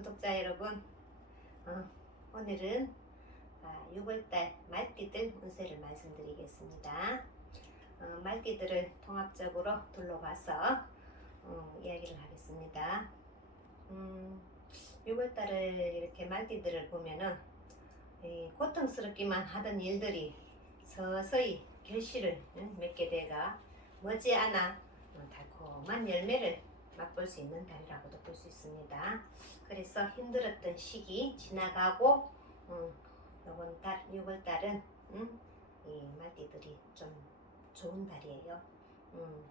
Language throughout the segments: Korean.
구독자 여러분, 어, 오늘은 아, 6월달 말띠들 운세를 말씀드리겠습니다. 어, 말띠들을 통합적으로 둘러봐서 어, 이야기를 하겠습니다. 음, 6월달을 이렇게 말띠들을 보면은 이 고통스럽기만 하던 일들이 서서히 결실을 응, 맺게 돼가 머지않아 어, 달콤한 열매를 맛볼 수 있는 달이라고도 볼 수 있습니다. 그래서 힘들었던 시기 지나가고 음, 이번 달 6월 달은 음, 이 말띠들이 좀 좋은 달이에요. 음,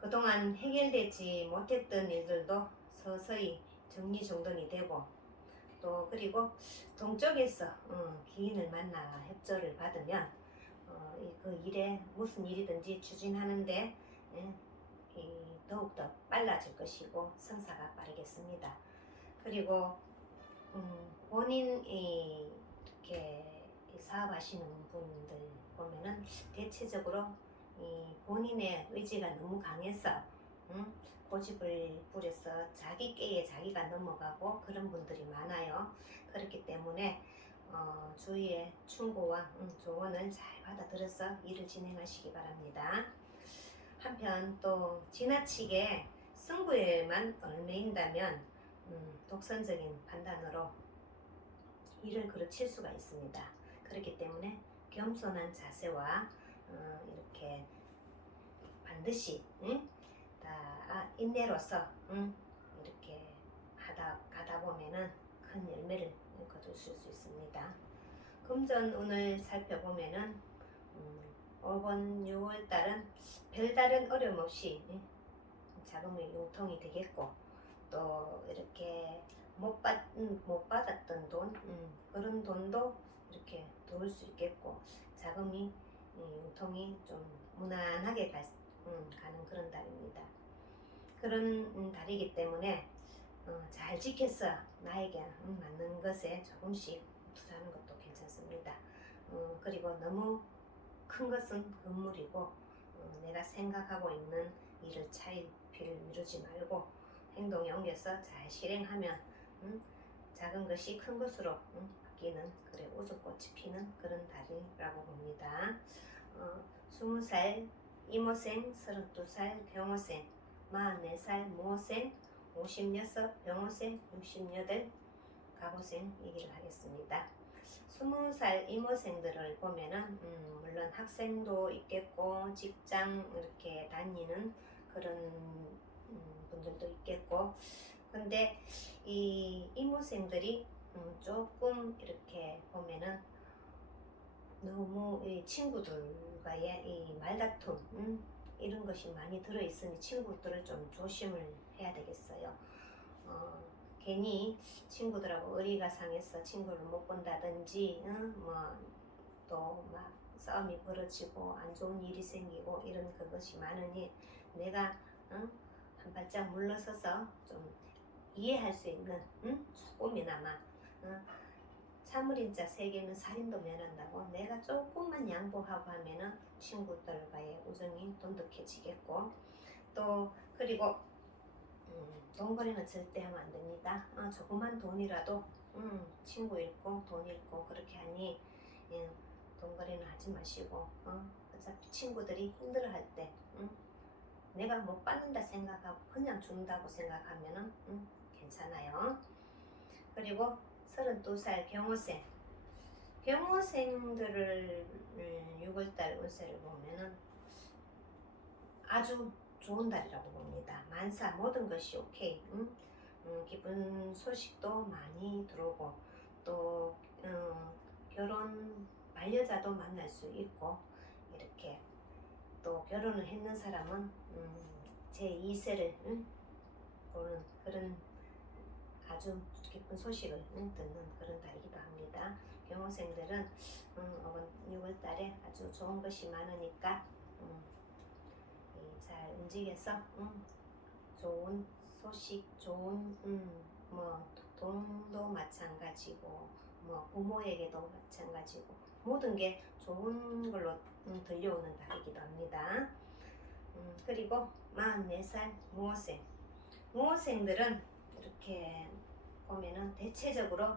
그동안 해결되지 못했던 일들도 서서히 정리정돈이 되고 또 그리고 동쪽에서 음, 기인을 만나 협조를 받으면 어, 이- 그 일에 무슨 일이든지 추진하는데 예, 이 더욱더 빨라질 것이고 성사가 빠르겠습니다. 그리고 음, 본인이 이렇게 이 사업하시는 분들 보면은 대체적으로 이 본인의 의지가 너무 강해서 음, 고집을 부려서 자기 깨에 자기가 넘어가고 그런 분들이 많아요. 그렇기 때문에 어, 주위의 충고와 음, 조언을 잘 받아들여서 일을 진행하시기 바랍니다. 한편 또 지나치게 승부에만 얽매인다면 음, 독선적인 판단으로 일을 그르칠 수가 있습니다. 그렇기 때문에 겸손한 자세와 어, 이렇게 반드시 응? 다 인내로서 응? 이렇게 하다 가다 보면은 큰 열매를 거두실 수 있습니다. 금전 운을 살펴보면은 음, 5번 6월 달은 별다른 어려움 없이 응? 자금의 융통이 되겠고 또 이렇게 못, 받, 음, 못 받았던 돈 음, 그런 돈도 이렇게 도울 수 있겠고 자금이 음, 융통이 좀 무난하게 갈, 음, 가는 그런 달입니다. 그런 음, 달이기 때문에 어, 잘 지켜서 나에게 음, 맞는 것에 조금씩 투자하는 것도 괜찮습니다. 어, 그리고 너무 큰 것은 금물이고 어, 내가 생각하고 있는 일을 차일피를 미루지 말고 행동에 옮겨서 잘 실행하면 음, 작은 것이 큰 것으로 음, 바뀌는 그래 웃음꽃이 피는 그런 달이라고 봅니다. 어, 20살 이모생, 32살 경호생, 44살 모생, 56 병호생, 68 가보생 얘기를 하겠습니다. 20살 이모생들을 보면은 음, 물론 학생도 있겠고 직장 이렇게 다니는 그런 음, 분들도 있겠고 근데 이 이모생들이 음, 조금 이렇게 보면은 너무 이 친구들과의 이 말다툼 음, 이런 것이 많이 들어있으니 친구들을 좀 조심을 해야 되겠어요. 어, 괜히 친구들하고 의리가 상해서 친구를 못 본다든지 뭐또 막 싸움이 벌어지고 안 좋은 일이 생기고 이런 그것이 많으니 내가 응? 한 발짝 물러서서 좀 이해할 수 있는 응? 조금이나마 응? 참을인자 세계는 살인도 면한다고 내가 조금만 양보하고 하면은 친구들과의 우정이 돈독해지겠고 또 그리고 음, 돈거래는 절대 하면 안 됩니다. 어, 조그만 돈이라도 음, 친구 잃고 돈 잃고 그렇게 하니 예, 돈거래는 하지 마시고 어, 어차피 친구들이 힘들어할 때 음, 내가 못 받는다 생각하고 그냥 준다고 생각하면은 음, 괜찮아요. 그리고 32살 경호생 경호생들을 음, 6월달 운세를 보면은 아주 좋은 달이라고 봅니다. 만사 모든 것이 오케이. 응? 음, 기쁜 소식도 많이 들어오고 또 어, 결혼 반려자도 만날 수 있고 이렇게 또 결혼을 했는 사람은 음, 제 2세를 응? 보는 그런 아주 기쁜 소식을 응? 듣는 그런 달이기도 합니다. 경호생들은 음, 6월 달에 아주 좋은 것이 많으니까 음, 이, 잘 움직여서 음, 좋은 소식, 좋은 음, 뭐 돈도 마찬가지고 뭐 부모에게도 마찬가지고 모든 게 좋은 걸로 음, 들려오는 달이기도 합니다. 음, 그리고 44살 무호생 무호생들은 이렇게 보면은 대체적으로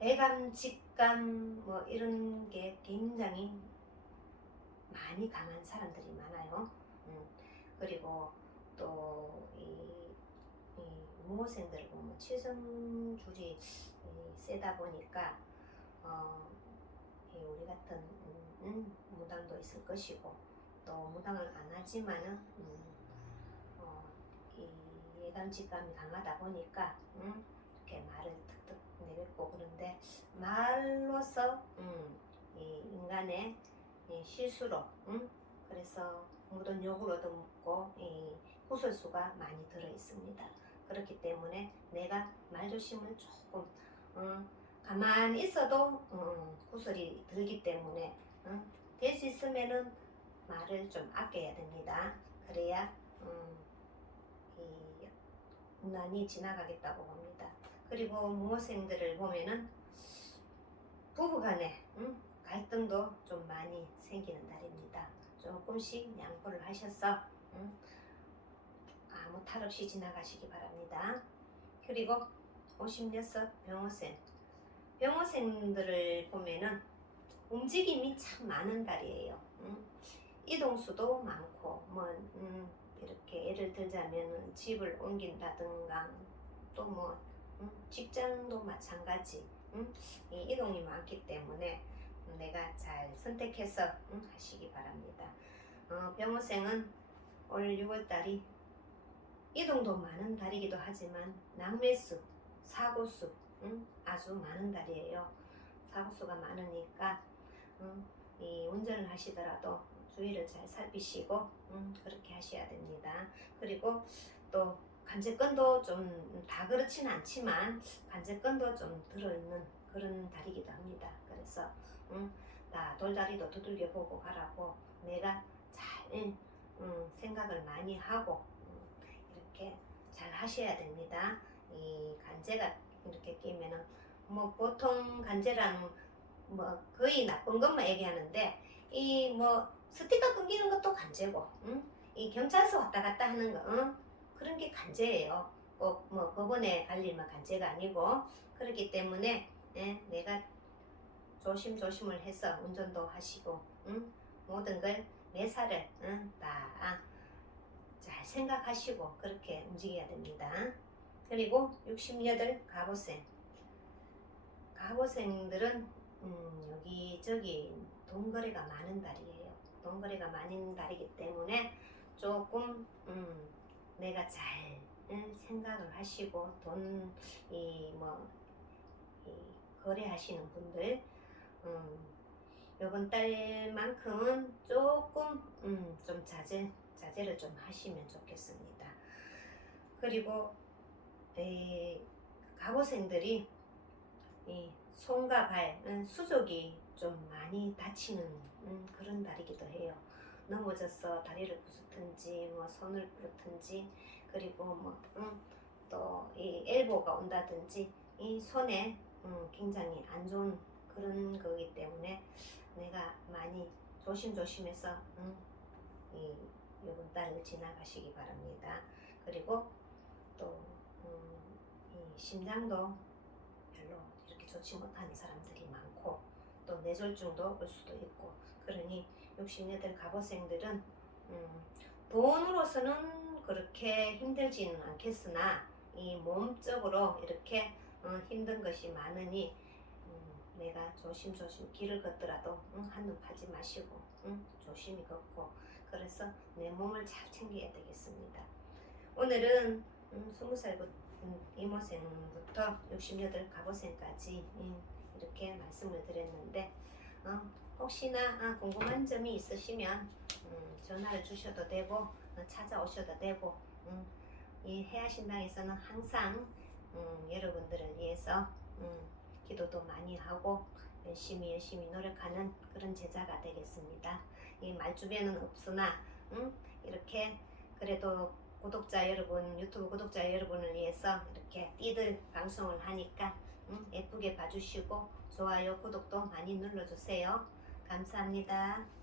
애감, 직감 뭐 이런 게 굉장히 많이 강한 사람들이 많아요. 음, 그리고 또이 이 무호생들을 보면 치성줄이 이 세다 보니까 어, 이 우리 같은 음, 음, 무당도 있을 것이고 또 무당을 안 하지만은 음, 어, 이 예감 직감이 강하다 보니까 음, 이렇게 말을 툭툭 내뱉고 그런데 말로서 음, 이 인간의 이 실수로 음, 그래서 모든 욕을 얻어먹고 이 구설수가 많이 들어 있습니다. 그렇기 때문에 내가 말조심을 조금 어, 가만히 있어도 어, 구설이 들기 때문에 어, 될수 있으면은 말을 좀 아껴야 됩니다. 그래야 음, 이 무난히 지나가겠다고 봅니다. 그리고 무호생들을 보면은 부부간에 음, 갈등도 좀 많이 생기는 달입니다. 조금씩 양보를 하셔서 음, 아무 탈 없이 지나가시기 바랍니다. 그리고 56 병호생 병호생들을 보면은 움직임이 참 많은 달이에요. 음, 이동수도 많고 뭐 음, 이렇게 예를 들자면 집을 옮긴다든가 또뭐 음, 직장도 마찬가지 이동이 많기 때문에 내가 잘 선택해서 음, 하시기 바랍니다. 어, 병호생은 올 6월달이 이동도 많은 달이기도 하지만 낭매수, 사고수 음, 아주 많은 달이에요. 사고수가 많으니까 음, 이 운전을 하시더라도 주의를 잘 살피시고 음, 그렇게 하셔야 됩니다. 그리고 또 간제건도 좀 다 그렇진 않지만 간제건도 좀 들어있는 그런 달이기도 합니다. 그래서 음, 나 돌다리도 두들겨 보고 가라고 내가 잘 음, 음, 생각을 많이 하고 음, 이렇게 잘 하셔야 됩니다. 이 간제가 이렇게 끼면은 뭐 보통 간제란 뭐 거의 나쁜 것만 얘기하는데 이 뭐 스티커 끊기는 것도 간제고 응? 이 경찰서 왔다 갔다 하는 거 응? 그런 게 간제예요. 꼭 뭐 법원에 갈 일만 간제가 아니고 그렇기 때문에 예, 내가 조심조심을 해서 운전도 하시고 응? 모든 걸 매사를 응? 다잘 생각하시고 그렇게 움직여야 됩니다. 그리고 68 가보생 가보생들은 음, 여기저기 돈거래가 많은 달이에요. 돈거래가 많은 달이기 때문에 조금 음, 내가 잘 음, 생각을 하시고 돈이뭐 거래하시는 분들 음, 요번 달만큼은 조금 음, 좀 자제 자제를 좀 하시면 좋겠습니다. 그리고 이 가고생들이 이 손과 발, 음, 수족이 좀 많이 다치는 음, 그런 달이기도 해요. 넘어져서 다리를 부수든지 뭐 손을 부르든지 그리고 뭐또이 엘보가 온다든지 이 손에 음, 굉장히 안 좋은 그런 거기 때문에 내가 많이 조심조심해서 음, 이 이번 달을 지나가시기 바랍니다. 그리고 또 음, 이 심장도 별로 이렇게 좋지 못한 사람들이 많고 또 뇌졸중도 올 수도 있고 그러니 68 갑오생들은 음, 돈으로서는 그렇게 힘들지는 않겠으나 이 몸적으로 이렇게 어, 힘든 것이 많으니 음, 내가 조심조심 길을 걷더라도 응, 한눈 파지 마시고 응, 조심히 걷고 그래서 내 몸을 잘 챙겨야 되겠습니다. 오늘은 음, 20살 음, 이모생부터 68 갑오생까지 음, 이렇게 말씀을 드렸는데 어, 혹시나 아, 궁금한 점이 있으시면 음, 전화를 주셔도 되고 어, 찾아오셔도 되고 음, 이 해야신당에서는 항상 음, 여러분들을 위해서 음, 기도도 많이 하고 열심히 열심히 노력하는 그런 제자가 되겠습니다. 이 말주변은 없으나 음, 이렇게 그래도 구독자 여러분 유튜브 구독자 여러분을 위해서 이렇게 띠들 방송을 하니까 음, 예쁘게 봐주시고 좋아요 구독도 많이 눌러주세요. 감사합니다.